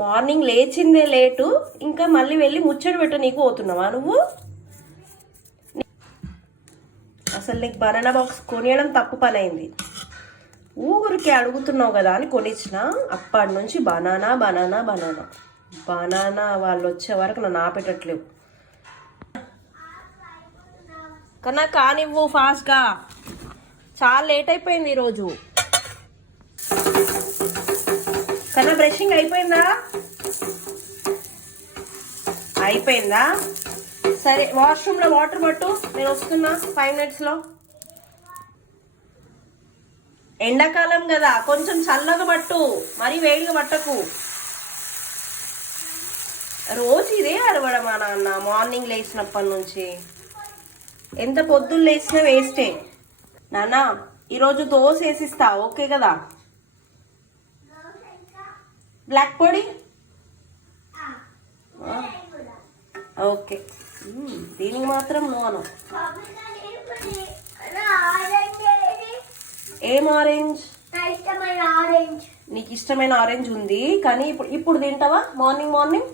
Morning లేచిందే late, ఇంకా మళ్ళీ వెళ్ళి ముచ్చట పెట్ట నీకు పోతున్నావా నువ్వు? అసలు నీకు బనానా బాక్స్ కొనియడం తప్పు పని అయింది. ఊరికి అడుగుతున్నావు కదా అని కొనిచ్చిన. అప్పటి నుంచి బనానా బనానా బనానా బనానా. వాళ్ళు వచ్చే వరకు నన్ను ఆపేటట్లేవు. కన్నా కానివ్వు ఫాస్ట్గా, చాలా లేట్ అయిపోయింది ఈరోజు. కన్నా బ్రషింగ్ అయిపోయిందా? అయిపోయిందా? సరే, వాష్రూమ్లో వాటర్ పట్టు, నేను వస్తున్నా 5 minutesలో. ఎండాకాలం కదా, కొంచెం చల్లగా పట్టు, మరీ వేడిగా పట్టకు. రోజు ఇదే అరవడమా నాన్న? మార్నింగ్ లేచినప్పటి నుంచి ఎంత పొద్దున్న లేచినా వేస్టే. నాన్న ఈరోజు దోశ వేసిస్తా, ఓకే కదా? బ్లాక్ పొడి ఓకే. దీనికి మాత్రం నోను. ఏం ఆరెంజ్? నీకు ఇష్టమైన ఆరెంజ్ ఉంది, కానీ ఇప్పుడు తింటావా మార్నింగ్ మార్నింగ్?